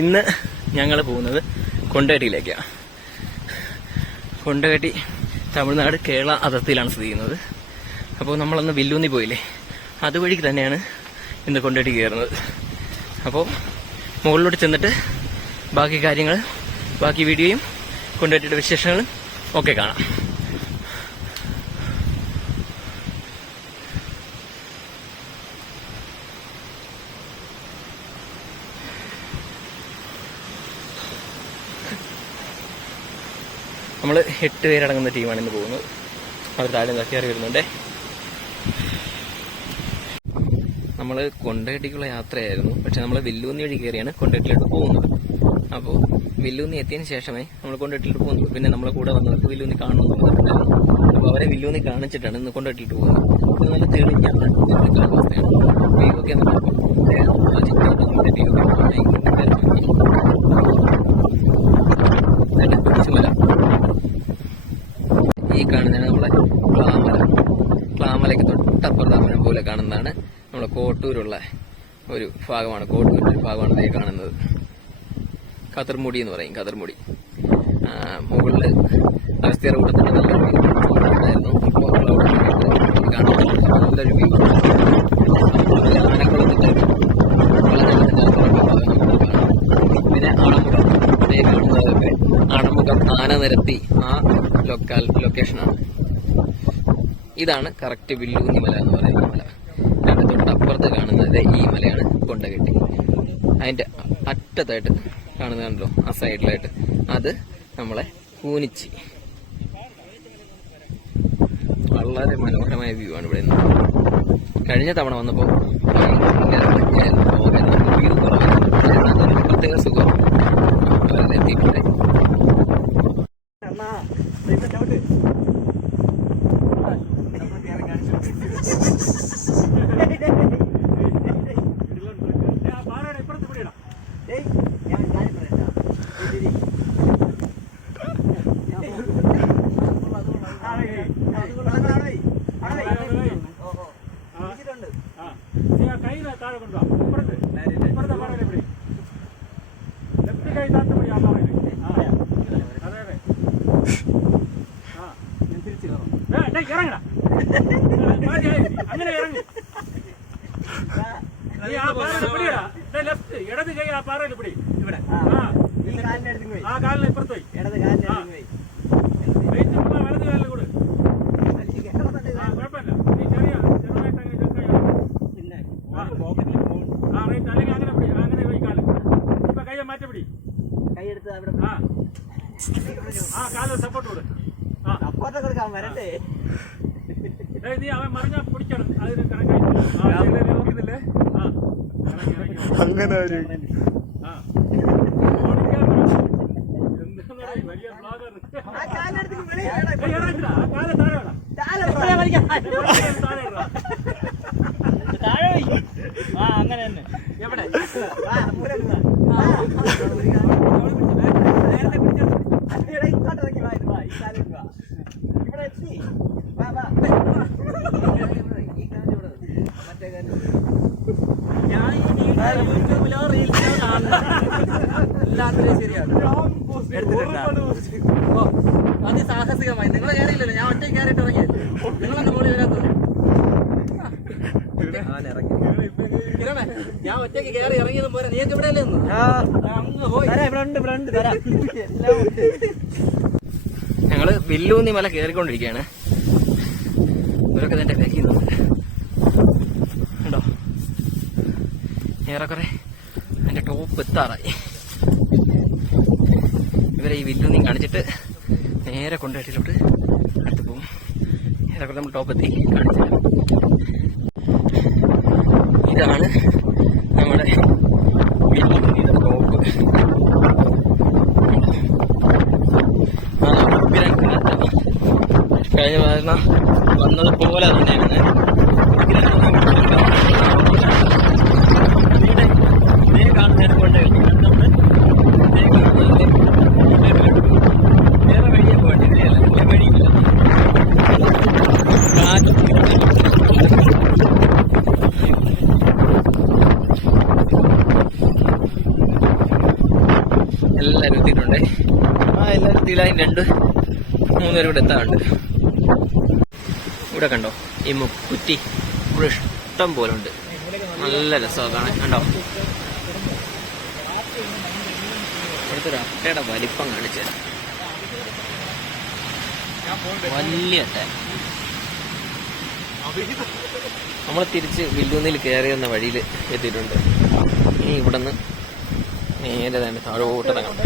ഇന്ന് ഞങ്ങൾ പോകുന്നത് കൊണ്ടകട്ടിയിലേക്കാണ്. കൊണ്ടകട്ടി തമിഴ്നാട് കേരള അതിർത്തിയിലാണ് സ്ഥിതി ചെയ്യുന്നത്. അപ്പോൾ നമ്മളന്ന് വില്ലൂന്നി പോയില്ലേ, അതുവഴിക്ക് തന്നെയാണ് ഇന്ന് കൊണ്ടകട്ടി കയറുന്നത്. അപ്പോൾ മുകളിലോട്ട് ചെന്നിട്ട് ബാക്കി കാര്യങ്ങൾ, ബാക്കി വീഡിയോയും കൊണ്ടകട്ടിയുടെ വിശേഷങ്ങളും ഒക്കെ കാണാം. നമ്മൾ 8 പേരടങ്ങുന്ന ടീമാണ് ഇന്ന് പോകുന്നത്. അവർ താഴെ കയറി വരുന്നുണ്ടേ. നമ്മൾ കൊണ്ടകട്ടിക്കുള്ള യാത്രയായിരുന്നു, പക്ഷെ നമ്മൾ വില്ലൂന്നി വഴി കയറിയാണ് കൊണ്ടകട്ടിലോട്ട് പോകുന്നത്. അപ്പോൾ വില്ലൂന്നി എത്തിയതിന് ശേഷമേ നമ്മൾ കൊണ്ടകട്ടിലോട്ട് പോകുന്നത്. പിന്നെ നമ്മളെ കൂടെ വന്നവർക്ക് വില്ലൂന്നി കാണണമെന്ന് പറഞ്ഞിട്ടുണ്ടായിരുന്നു. അപ്പോൾ അവരെ വില്ലൂന്നി കാണിച്ചിട്ടാണ് ഇന്ന് കൊണ്ടകട്ടിലോട്ട് പോകുന്നത്. ഇത് നല്ല തെളിഞ്ഞാണ് കാലാവസ്ഥയാണ്. ഒക്കെ ഈ കാണുന്നതാണ് നമ്മളെ ക്ലാമല. ക്ലാമലയ്ക്ക് തൊട്ടപ്പുറത്താമനം പോലെ കാണുന്നതാണ് നമ്മളെ കോട്ടൂരുള്ള ഒരു ഭാഗമാണ്. കോട്ടൂരിന്റെ ഒരു ഭാഗമാണ് ഈ കാണുന്നത്. കതിർമുടി എന്ന് പറയും, കതിർമുടി. മുകളില് അഗസ്ത്യാർ കൂട്ടത്തിന്റെ നല്ലൊരു ഉണ്ടായിരുന്നു. ഇപ്പോൾ നല്ലൊരു വ്യൂ ആണ്. ആനക്കുളത്തിന്റെ പിന്നെ ആണമുഖം, ഇതേ കാണുന്നതൊക്കെ ആണമുഖം ആന നിരത്തി ആ ലൊക്കേഷനാണ്. ഇതാണ് കറക്റ്റ് വില്ലൂന്നി മല എന്ന് പറയുന്ന മല. അതിന്റെ തൊട്ടപ്പുറത്ത് കാണുന്നത് ഈ മലയാണ് കൊണ്ടകട്ടി. അതിന്റെ അറ്റത്തായിട്ട് കാണുന്നുണ്ടല്ലോ, ആ സൈഡിലായിട്ട് അത് നമ്മളെ കൂനിച്ചി. വളരെ മനോഹരമായ വ്യൂ ആണ് ഇവിടെ നിന്ന്. കഴിഞ്ഞ തവണ വന്നപ്പോൾ വ്യൂ കുറവായിരുന്നു, പ്രത്യേക സുഖം എത്തിയിട്ടുണ്ട്. അങ്ങനെ ഇറങ്ങി ഇടത് കൈ ആ പാറയിൽ പിടി. ഇവിടെ ആ കാലിന് ഇപ്പുറത്ത് പോയി, വലത് കാലിൽ കൂടെ. കുഴപ്പമില്ല, നീ ചെറുതായിട്ട് റൈറ്റ്, അല്ലെങ്കിൽ അങ്ങനെ പിടി, അങ്ങനെ പോയി കാല്. ഇപ്പൊ കൈ മാറ്റി പിടി, കൈയെടുത്ത് ആ കാലിൽ സപ്പോർട്ട് കൊടു. നീ അവൻ മറിഞ്ഞാ പിടിക്കണം, അതിന് കണക്കായി നോക്കുന്നില്ലേ? അങ്ങനെ വലിയ ബ്ലോഗർ. അങ്ങനെ തന്നെ എവിടെ അതിസാഹസികമായി നിങ്ങൾ കയറിയില്ലല്ലോ, ഞാൻ ഒറ്റ കയറിയിട്ട് ഇറങ്ങി. നിങ്ങളെന്നെ പോലെ വരാത്തത്. ഞാൻ ഒറ്റയ്ക്ക് കയറി ഇറങ്ങിയതും പോരാ, നീക്ക് ഇവിടെ അല്ലേ? ഞങ്ങള് വില്ലൂന്നി മല കയറിക്കൊണ്ടിരിക്കുകയാണ്. ഇവരൊക്കെ തന്നെ കഴിക്കുന്നുണ്ട് കേട്ടോ. ഏറെക്കുറെ അതിന്റെ ടോപ്പ് എത്താറായി. ഇവരെ ഈ വില്ലൂന്നി കാണിച്ചിട്ട് നേരെ കൊണ്ടുപോയിട്ടിലോട്ട് അടുത്ത് പോകും. ഏറെക്കുറെ നമ്മൾ ടോപ്പ് എത്തി കാണിച്ചിട്ട്. ഇതാണ് നമ്മുടെ വില്ലൂന്നിയുടെ ടോപ്പ്. കഴിഞ്ഞ പ്രാവശ്യം വന്നത് പോലെ തന്നെയാണ്. കാണുന്നതിന് കൊണ്ട് വേറെ വഴിയെ പോകേണ്ടി ഇതിലല്ല, വഴിയില്ല. എല്ലാവരും എത്തിയിട്ടുണ്ട്. എല്ലാവരും എത്തിയില്ല, 2-3 പേരും ഇവിടെ എത്താറുണ്ട്. ഇവിടെ കണ്ടോ ഈ മുക്കുറ്റി ഇവിടെ ഇഷ്ടം പോലെ ഉണ്ട്. നല്ല രസമാണ് കാണാൻ. കണ്ടോ ഇവിടുത്തെ ഒരു അട്ടയുടെ വലിപ്പം കാണിച്ചു. വലിയ അട്ട. നമ്മൾ തിരിച്ച് വില്ലൂന്നിൽ കയറി വന്ന വഴിയിൽ എത്തിയിട്ടുണ്ട്. ഇനി ഇവിടെ നിന്ന് നേരെ തന്നെ താഴോട്ട് ഇറങ്ങണം.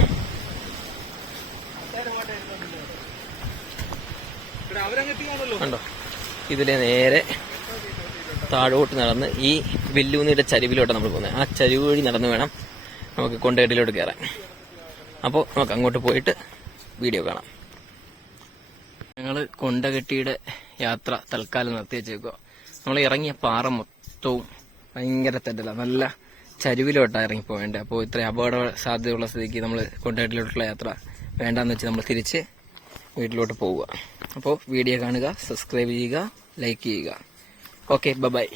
കണ്ടോ ഇതിലെ നേരെ താഴോട്ട് നടന്ന് ഈ വില്ലൂന്നിയുടെ ചരിവിലോട്ടാണ് നമ്മൾ പോകുന്നത്. ആ ചരിവ് വഴി നടന്ന് വേണം നമുക്ക് കൊണ്ടകെട്ടിലോട്ട് കയറാൻ. അപ്പോൾ നമുക്ക് അങ്ങോട്ട് പോയിട്ട് വീഡിയോ കാണാം. ഞങ്ങൾ കൊണ്ടകെട്ടിയുടെ യാത്ര തൽക്കാലം നിർത്തി വെച്ചേക്കുക. നമ്മൾ ഇറങ്ങിയ പാറ മൊത്തവും ഭയങ്കര തെറ്റല, നല്ല ചരിവിലോട്ടാണ് ഇറങ്ങിപ്പോവേണ്ടത്. അപ്പോൾ ഇത്രയും അപകട സാധ്യതയുള്ള സ്ഥിതിക്ക് നമ്മൾ കൊണ്ടകെട്ടിലോട്ടുള്ള യാത്ര വേണ്ടാന്ന് വെച്ച് നമ്മൾ തിരിച്ച് വീട്ടിലോട്ട് പോവുക. അപ്പോൾ വീഡിയോ കാണുക, സബ്സ്ക്രൈബ് ചെയ്യുക, ലൈക്ക് ചെയ്യുക. Okay, by.